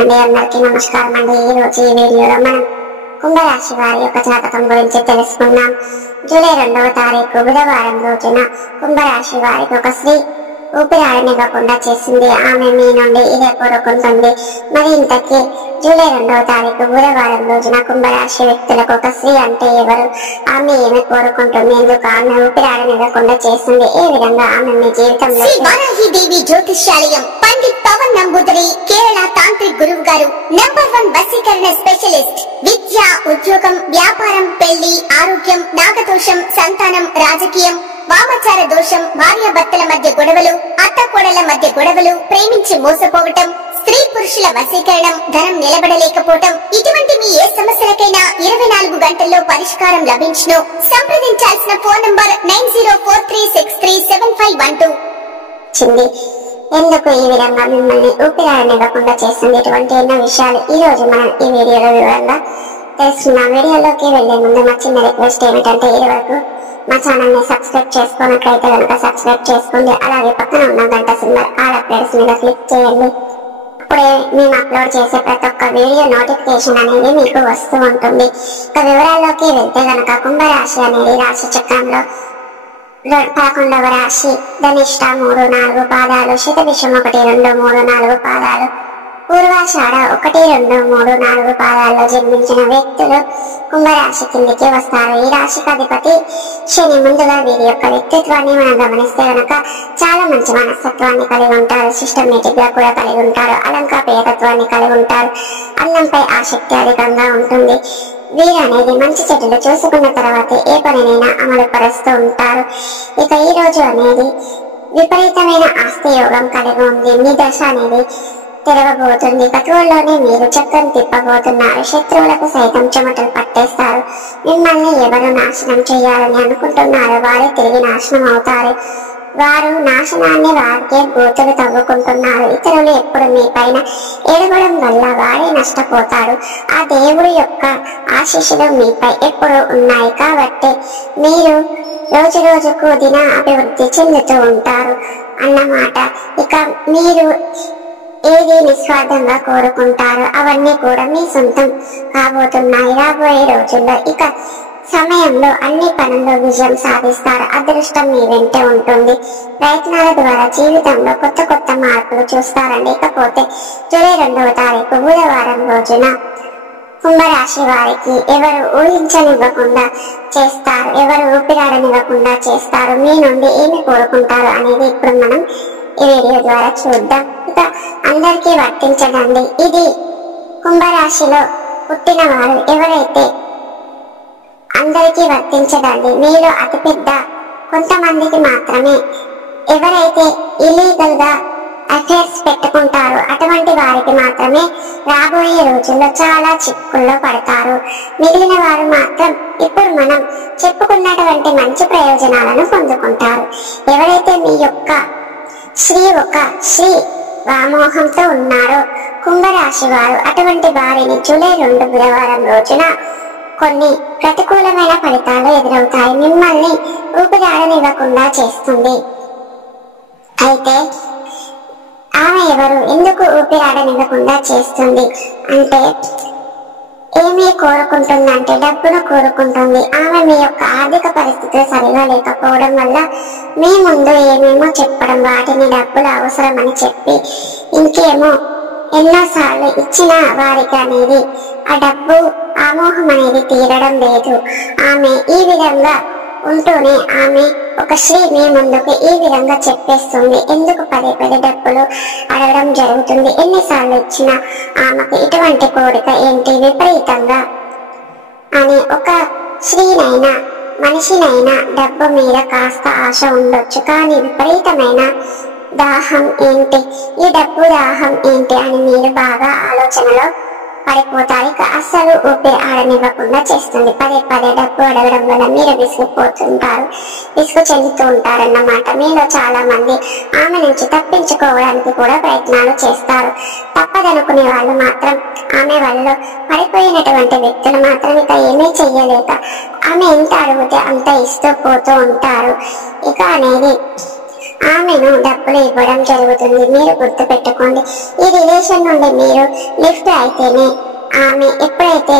అందరికీ నమస్కారం అండి. ఈ రోజు ఈ వీడియోలో మనం కుంభరాశి వారి యొక్క జాతకం గురించి తెలుసుకుందాం. జూలై 2వ తారీఖు బుధవారం రోజున కుంభరాశి వారికి ఒక స్త్రీ ఊపిరాడనివ్వకుండా చేసింది. ఆమె మీ నుండి ఇదే కోరుకుంటుంది. మరి ఇంతకీ జూలై 2వ తారీఖు బుధవారం రోజున కుంభరాశి వ్యక్తులకు ఒక స్త్రీ అంటే ఎవరు? ఆమె ఏమి కోరుకుంటుంది? ఎందుకు ఆమె ఊపిరాడనివ్వకుండా చేసింది? ఏ విధంగా ఆమె మీ జీవితంలో దేవి జ్యోతిష్యాలయం పండిత్ పవన్ నంబూదరి కేరళ తాంత్రిక్ గురువు గారు #1 వశీకరణ స్పెషలిస్ట్. విద్య, ఉద్యోగం, వ్యాపారం, పెళ్లి, ఆరోగ్యం, నాగదోషం, సంతానం, రాజకీయం, వామచార దోషం, భార్యాభర్తల మధ్య గొడవలు, అత్తకోడళ్ల మధ్య గొడవలు, ప్రేమించి మోసపోవటం, స్త్రీ పురుషుల వశీకరణం, ధనం నిలబడలేకపోవటం, ఇటువంటి మీ ఏ సమస్యలకైనా 24 గంటల్లో పరిష్కారం లభించును. సంప్రదించాల్సిన ఫోన్ నంబర్ 9043637512. ఎందుకు ఈ విధంగా మిమ్మల్ని ఊపిరాడనివ్వకుండా చేస్తుంది? ఇటువంటి ఎన్నో విషయాలు ఈ రోజు మనం ఈ వీడియోలో వివరంగా తెలుసుకున్నాం. వీడియోలోకి వెళ్లే ముందు మా చిన్న రిక్వెస్ట్ ఏమిటంటే, ఇది వరకు మా ఛానల్ ని సబ్స్క్రైబ్ చేసుకున్నట్లయితే కనుక సబ్స్క్రైబ్ చేసుకోండి. అలాగే పక్కన ఉన్న గంట సింబల్ ఆల్ అప్డేట్స్ మీద క్లిక్ చేయండి. అప్పుడే మేము అప్లోడ్ చేసే ప్రతి ఒక్క వీడియో నోటిఫికేషన్ అనేది మీకు వస్తూ ఉంటుంది. ఇక వివరాల్లోకి వెళ్తే కనుక కుంభరాశి అనేది రాశి చక్రంలో 11వ రాశి. ధనిష్ట 3, 4 పాదాలు, శతభిషం 1, 2, 3, 4 పాదాలు, పూర్వాషాఢ 1, 2, 3, 4 పాదాల్లో జన్మించిన వ్యక్తులు కుంభరాశి కిందికి వస్తారు. ఈ రాశికి అధిపతి శని. ముందుగా వీరి యొక్క వ్యక్తిత్వాన్ని మనం గమనిస్తే కనుక చాలా మంచి మనస్తత్వాన్ని కలిగి ఉంటారు. సిస్టమేటిక్ గా కూడా కలిగి ఉంటారు. అలంకారప్రియతత్వాన్ని కలిగి ఉంటారు. అందంపై ఆసక్తి అధికంగా ఉంటుంది. వీరు అనేది మంచి చెడులు చూసుకున్న తర్వాత ఏ పనినైనా అమలు పరుస్తూ ఉంటారు. ఇక ఈ రోజు అనేది విపరీతమైన ఆస్తి యోగం కలిగి ఉంది. మీ దశ అనేది తెరవబోతుంది. త్వరలోనే మీరు చక్రం తిప్పబోతున్నారు. శత్రువులకు సైతం చెమటలు పట్టేస్తారు. మిమ్మల్ని ఎవరు నాశనం చేయాలని అనుకుంటున్నారో వారే తిరిగి నాశనం అవుతారు. వారు నాశనాన్ని వారికే గోతులు తవ్వుకుంటున్నారు. ఇతరులు ఎప్పుడు మీ పైన ఏడవడం వల్ల వారే నష్టపోతాడు. ఆ దేవుడి యొక్క ఆశీస్సులు మీపై ఎప్పుడు ఉన్నాయి కాబట్టి మీరు రోజు రోజుకు దిన అభివృద్ధి చెందుతూ ఉంటారు అన్నమాట. ఇక మీరు ఏది నిస్వార్థంగా కోరుకుంటారో అవన్నీ కూడా మీ సొంతం కాబోతున్నాయి. రాబోయే రోజుల్లో ఇక సమయంలో అన్ని పనుల్లో విజయం సాధిస్తారు. అదృష్టం మీ వెంటే ఉంటుంది. ప్రయత్నాల ద్వారా జీవితంలో కొత్త కొత్త మార్పులు చూస్తారండి. ఇకపోతే జూలై 2వ తారీఖు బుధవారం రోజున కుంభరాశి వారికి ఎవరు ఊహించనివ్వకుండా చేస్తారు, ఎవరు ఊపిరాడనివ్వకుండా చేస్తారు, మీ నుండి ఏమి కోరుకుంటారు అనేది ఇప్పుడు మనం ఈ వీడియో ద్వారా చూద్దాం. ఇక అందరికీ వర్తించదండి. ఇది కుంభరాశిలో పుట్టిన వారు ఎవరైతే అందరికీ వర్తించదండి. మీలో అతిపెద్ద కొంతమందికి మాత్రమే ఎవరైతే ఇల్లీగల్ గా అఫైర్స్ పెట్టుకుంటారో అటువంటి వారికి మాత్రమే రాబోయే రోజుల్లో చాలా చిక్కుల్లో పడతారు. మిగిలిన వారు మాత్రం ఇప్పుడు మనం చెప్పుకున్నటువంటి మంచి ప్రయోజనాలను పొందుకుంటారు. ఎవరైతే మీ యొక్క శ్రీ వ్యామోహంతో ఉన్నారో కుంభరాశి వారు అటువంటి వారిని జూలై 2 బుధవారం రోజున కొన్ని ప్రతికూలమైన ఫలితాలు ఎదురవుతాయి. మిమ్మల్ని ఊపిరాడనివ్వకుండా చేస్తుంది. అయితే ఆమె ఎవరు? ఎందుకు ఊపిరాడనివ్వకుండా చేస్తుంది అంటే ఏమి కోరుకుంటుందంటే డబ్బును కోరుకుంటుంది. ఆమె మీ యొక్క ఆర్థిక పరిస్థితులు సరిగా లేకపోవడం వల్ల మీ ముందు ఏమేమో చెప్పడం, వాటిని డబ్బులు అవసరమని చెప్పి ఇంకేమో ఎన్నోసార్లు ఇచ్చిన వారికి అనేది ఆ డబ్బు ఆమోహం అనేది తీరడం లేదు. ఆమె ఈ విధంగా ఉంటూనే ఆమె ఒక స్త్రీ మీ ముందుకు ఈ విధంగా చెప్పేస్తుంది. ఎందుకు పదే పదే డబ్బులు అడగడం జరుగుతుంది? ఎన్నిసార్లు ఇచ్చినా ఆమెకు ఇటువంటి కోరిక ఏంటి విపరీతంగా అని ఒక స్త్రీనైనా మనిషినైనా డబ్బు మీద కాస్త ఆశ ఉండొచ్చు, కానీ విపరీతమైన దాహం ఏంటి, ఈ డబ్బు దాహం ఏంటి అని మీరు బాగా ఆలోచనలో పడిపోతారు. ఇక అస్సలు ఊపిరి ఆడనివ్వకుండా చేస్తుంది. పదే పదే డబ్బు అడగడం వల్ల మీరు విసుగు చెందుతూ ఉంటారన్నమాట. మీలో చాలా మంది ఆమె నుంచి తప్పించుకోవడానికి కూడా ప్రయత్నాలు చేస్తారు. తప్పదనుకునే వాళ్ళు మాత్రం ఆమె వల్ల పడిపోయినటువంటి వ్యక్తులు మాత్రం ఇక ఏమీ చెయ్యలేక ఆమె ఎంత అడిగితే అంత ఇస్తూ పోతూ ఉంటారు. ఇక అనేది ఆమెను డబ్బులు ఇవ్వడం జరుగుతుంది. మీరు గుర్తు పెట్టుకోండి. ఈ రిలేషన్ నుండి మీరు లిఫ్ట్ అయితేనే ఆమె ఎప్పుడైతే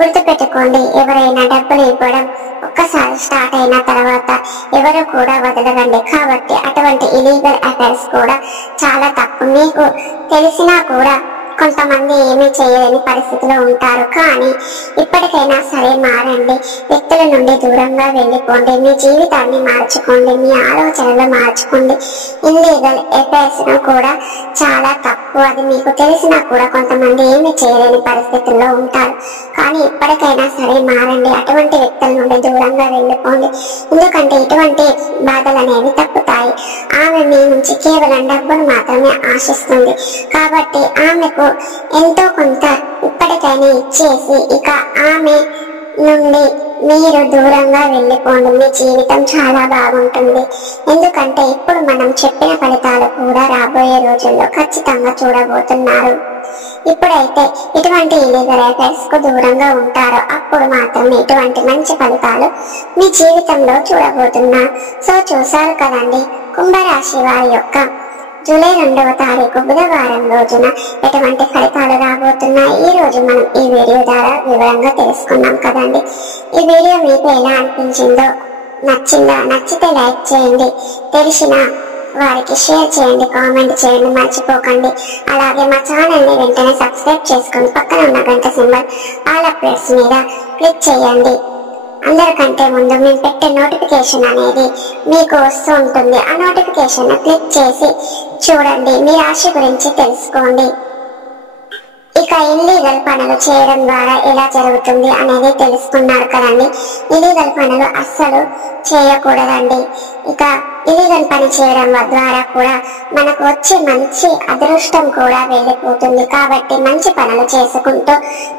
గుర్తు పెట్టుకోండి, ఎవరైనా డబ్బులు ఇవ్వడం ఒక్కసారి స్టార్ట్ అయిన తర్వాత ఎవరు కూడా వదలకండి. కాబట్టి అటువంటి ఇలీగల్ అఫైర్స్ కూడా చాలా తప్పు. మీకు తెలిసినా కూడా కొంతమంది ఏమీ చేయలేని పరిస్థితిలో ఉంటారు. కానీ ఇప్పటికైనా సరే మారండి. వ్యక్తుల నుండి దూరంగా వెళ్ళిపోండి. మీ జీవితాన్ని మార్చుకోండి. మీ ఆలోచనలు మార్చుకోండి. ఇల్లీగల్ అఫైర్స్ కూడా చాలా తప్పు. అది మీకు తెలిసినా కూడా కొంతమంది ఏమీ చేయలేని పరిస్థితుల్లో ఉంటారు. కానీ ఇప్పటికైనా సరే మారండి. అటువంటి వ్యక్తుల నుండి దూరంగా వెళ్ళిపోండి. ఎందుకంటే ఇటువంటి బాధలు అనేవి తప్పుతాయి. ఆమె మీ నుంచి కేవలం డబ్బును మాత్రమే ఆశిస్తుంది. కాబట్టి ఆమెకు ఎంతో కొంత ఇప్పటికైనా ఇచ్చేసి ఇక ఆమె నుండి మీరు దూరంగా వెళ్ళిపోండి. మీ జీవితం చాలా బాగుంటుంది. ఎందుకంటే ఇప్పుడు మనం చెప్పిన ఫలితాలు కూడా రాబోయే రోజుల్లో ఖచ్చితంగా చూడబోతున్నారు. ఇప్పుడైతే ఇటువంటి ఇల్లీగల్ అఫైర్స్ కు దూరంగా ఉంటారో అప్పుడు మాత్రమే ఇటువంటి మంచి ఫలితాలు మీ జీవితంలో చూడబోతున్నారు. సో చూసారు కదండి, కుంభరాశి వారి యొక్క జూలై 2వ తారీఖు బుధవారం రోజున ఎటువంటి ఫలితాలు రాబోతున్నాయి ఈ రోజు మనం ఈ వీడియో ద్వారా వివరంగా తెలుసుకున్నాం కదండి. ఈ వీడియో మీకు ఎలా అనిపించిందో, నచ్చితే లైక్ చేయండి, తెలిసిన వారికి షేర్ చేయండి, కామెంట్ చేయండి, మర్చిపోకండి. అలాగే మా ఛానల్ ని వెంటనే సబ్స్క్రైబ్ చేసుకుని పక్కన ఉన్న గంట సింబల్ ఆల్ అప్డేట్స్ మీద క్లిక్ చేయండి. అందరికంటే ముందు మేము పెట్టే నోటిఫికేషన్ అనేది మీకు వస్తూ ఉంటుంది. ఆ నోటిఫికేషన్ క్లిక్ చేసి చూడండి, మీ రాశి గురించి తెలుసుకోండి. ఇక ఇల్లీగల్ పనులు చేయడం ద్వారా ఎలా జరుగుతుంది అనేది తెలుసుకున్నారు కదండి. ఇల్లీగల్ పనులు అస్సలు చేయకూడదండి. ఇక ఇల్లీగల్ పని చేయడం ద్వారా కూడా మనకు వచ్చే మంచి అదృష్టం కూడా వెళ్ళిపోతుంది. కాబట్టి మంచి పనులు చేసుకుంటూ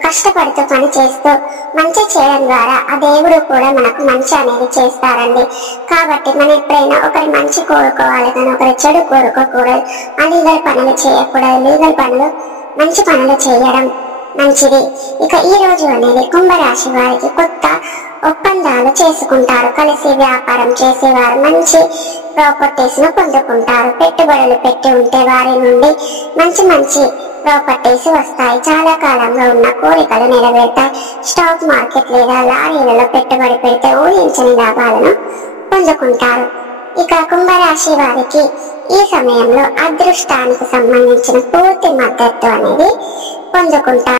కష్టపడుతూ పని చేస్తూ మంచి చేయడం ద్వారా ఆ దేవుడు కూడా మనకు మంచి అనేది చేస్తారండి. కాబట్టి మనం ఎప్పుడైనా ఒకరి మంచి కోరుకోవాలి కానీ ఒకరి చెడు కోరుకోకూడదు. అలీగల్ పనులు చేయకూడదు. లీగల్ పనులు మంచి పనులు చేయడం మంచిది. ఇక ఈ రోజు అనేది కుంభరాశి వారికి కొత్త ఒప్పందాలు చేసుకుంటారు. కలిసి వ్యాపారం చేసేవారు మంచి ప్రాపర్టీస్ ను పొందుకుంటారు. పెట్టుబడులు పెట్టి ఉంటే వారి నుండి మంచి ప్రాపర్టీస్ వస్తాయి. చాలా కాలంగా ఉన్న కోరికలు నెరవేరుతాయి. స్టాక్ మార్కెట్ లేదా లారీలలో పెట్టుబడి పెడితే ఊహించని లాభాలను పొందుకుంటారు. ఇక కుంభరాశి వారికి ఈ సమయంలో అదృష్టానికి సంబంధించిన పూర్తి మద్దతు అనేది పొందుకుంటారు.